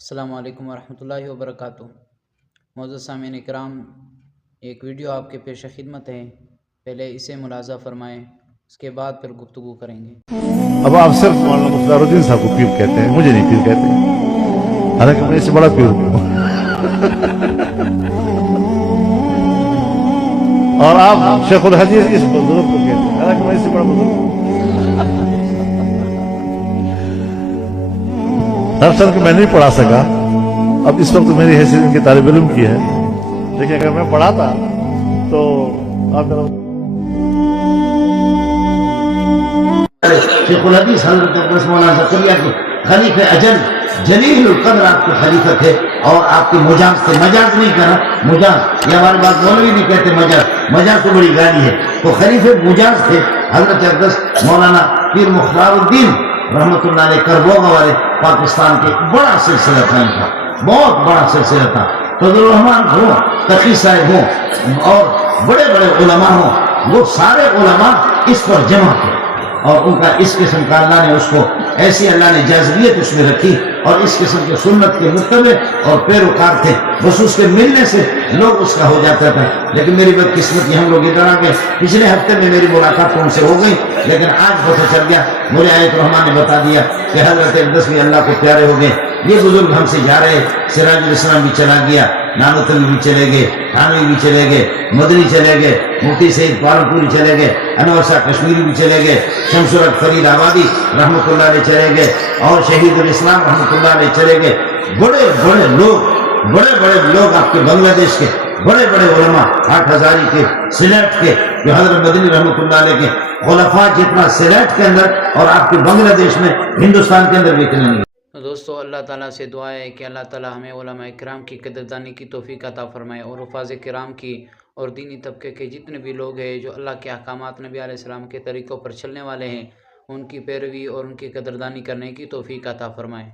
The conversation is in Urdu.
السلام علیکم ورحمۃ اللہ وبرکاتہ۔ معزز سامعین اکرام، ایک ویڈیو آپ کے پیش خدمت ہے، پہلے اسے ملاحظہ فرمائیں، اس کے بعد پھر گفتگو کریں گے۔ اب آپ صرف مولانا مختار الدین صاحب کو پیر کہتے ہیں، مجھے نہیں پیر کہتے، حالانکہ میں اس سے بڑا پیر ہوں۔ اور آپ شیخ الحدیث اس بزرگ کو کہتے ہیں، حالانکہ میں اس سے بڑا بزرگ ہوں۔ ہر سال کہ میں نہیں پڑھا سکا، اب اس وقت میری حیثیت ان کے طالب علم کی ہے، لیکن اگر میں پڑھاتا تو آپ شیخ الحدیث حضرت اقدس مولانا زکریا کے خلیفہ اجل جلیل القدر آپ کے خلیفہ تھے، اور آپ کے مجاز تھے۔ مجاز نہیں کرا، مجاز، یہ ہمارے بات مولوی نہیں کہتے مجاز، مجاز تو بڑی گالی ہے، تو خلیفہ مجاز تھے حضرت اقدس مولانا پیر مختار الدین رحمۃ اللہ علیہ کربوگا والے پاکستان کے۔ بڑا سلسلہ تھا ان کا، بہت بڑا سلسلہ تھا۔ فضل الرحمان ہوں، تقی صاحب ہوں، اور بڑے بڑے علماء ہوں، وہ سارے علماء اس پر جمع تھے، اور ان کا اس قسم کا اللہ نے اس کو ایسی اللہ نے جاذبیت اس میں رکھی، اور اس قسم کے سنت کے متبع اور پیروکار تھے، بس اس کے ملنے سے لوگ اس کا ہو جاتا تھا۔ لیکن میری بدقسمتی، ہم لوگ ادھر آ گئے، پچھلے ہفتے میں میری ملاقات ان سے ہو گئی، لیکن آج پتہ چل گیا، مجھے آیت الرحمان نے بتا دیا کہ حضرت اقدس بھی اللہ کو پیارے ہو گئے۔ یہ بزرگ ہم سے جا رہے، سراج الاسلام بھی چلا گیا، نانوتوی بھی چلے گئے، تھانوی بھی چلے گئے، مدنی چلے گئے، مفتی سعید پالنپوری چلے گئے، انور شاہ کشمیری بھی چلے گئے، شمس الحق فرید آبادی رحمۃ اللہ علیہ چلے گئے، اور شہید الاسلام رحمۃ اللہ علیہ چلے گئے۔ بڑے بڑے لوگ آپ کے بنگلہ دیش کے بڑے بڑے علماء، 8,000 کے، سلیٹ کے، جو حضرت مدنی رحمۃ اللہ علیہ کے خلفاء جتنا سلیٹ کے اندر اور آپ کے بنگلہ دیش میں، ہندوستان کے اندر بھی اتنے نہیں۔ دوستو، اللہ تعالیٰ سے دعا ہے کہ اللہ تعالیٰ ہمیں علماء کرام کی قدردانی کی توفیق عطا فرمائے، اور حفاظ کرام کی اور دینی طبقے کے جتنے بھی لوگ ہیں جو اللہ کے احکامات نبی علیہ السلام کے طریقوں پر چلنے والے ہیں، ان کی پیروی اور ان کی قدردانی کرنے کی توفیق عطا فرمائے۔